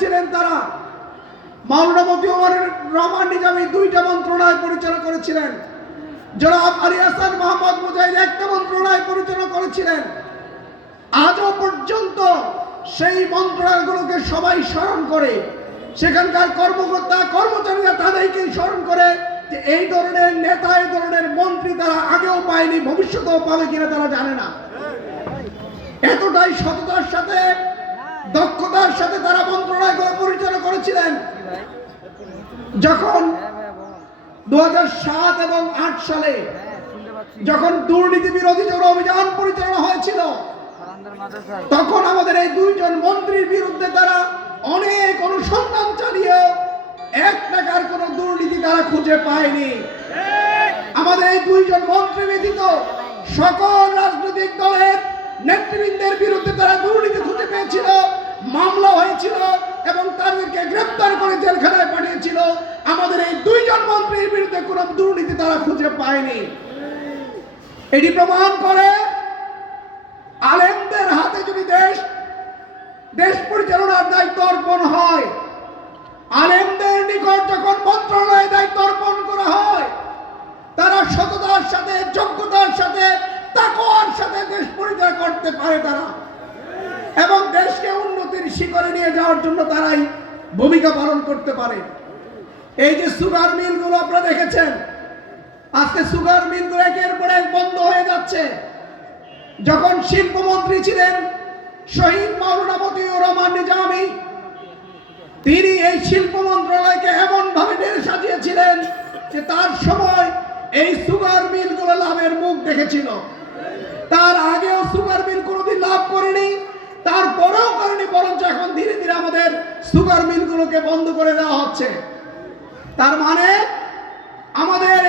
ছিলেন তারা। মাওলানা মতিউর রহমান নিজামী 2টা মন্ত্রণালয় পরিচালনা করেছিলেন, জনাব আলী হাসান মোহাম্মদ মুজাহিদ 1টা মন্ত্রণালয় পরিচালনা করেছিলেন। আজও পর্যন্ত সেই মন্ত্রণালয়গুলোকে সবাই স্মরণ করে, সেখানকার কর্মকর্তা কর্মচারীরা তাদেরকে স্মরণ করে যে এই ধরনের নেতা, এই ধরনের মন্ত্রী তারা আগেও পায়নি, ভবিষ্যতেও পাবে কিনা তারা জানে না। এতটাই সততার সাথে, দক্ষতার সাথে তারা মন্ত্রণালয়গুলো পরিচালনা করেছিলেন। যখন 2007 এবং 2008 সালে যখন দুর্নীতি বিরোধী অভিযান পরিচালনা হয়েছিল, তখন আমাদের এই 2 জন মন্ত্রীর বিরুদ্ধে তারা অনেক অনুসন্ধান চালিয়ে 1 টাকার কোন দুর্নীতি তারা খুঁজে পায়নি। আমাদের এই 2 জন মন্ত্রী ব্যতীত সকল রাজনৈতিক দলের নেতৃবৃন্দের বিরুদ্ধে তারা দুর্নীতি খুঁজে পেয়েছিল, মামলা হয়েছিল এবং তাদেরকে গ্রেফতার করে জেলখানায় পাঠিয়েছিল। আমাদের এই 2 জন মন্ত্রীর বিরুদ্ধে কোনো দুর্নীতি তারা খুঁজে পায়নি। এটি প্রমাণ করে আলেমদের হাতে যদি দেশ পরিচালনার দায়িত্ব অর্পণ হয়, আলেমদের নিকট যখন মন্ত্রণালয়ে দায়িত্ব অর্পণ করা হয়, তারা সততার সাথে, যোগ্যতার সাথে, তাকওয়ার সাথে দেশ পরিচালনা করতে পারে তারা, এবং দেশকে উন্নতির শিখরে নিয়ে যাওয়ার জন্য তারাই ভূমিকা পালন করতে পারে। এই যে সুগার মিলগুলো আপনারা দেখেছেন, আজকে সুগার মিলগুলো একের পর এক বন্ধ হয়ে যাচ্ছে। যখন শিল্পমন্ত্রী ছিলেন শহীদ মাওলানা মতিউর রহমান নিজামী, তিনি এই শিল্প মন্ত্রণালয়কে এমন ভাবে নেড়ে সাজিয়েছিলেন যে তার সময় এই সুগার মিলগুলো লাভের মুখ দেখেছিল। তার আগেও সুগার মিল কোনোদিন লাভ করেনি, তারপরেও করেনি, বরঞ্চ এখন ধীরে ধীরে আমাদের সুগার মিলগুলোকে বন্ধ করে দেওয়া হচ্ছে। তার মানে আমাদের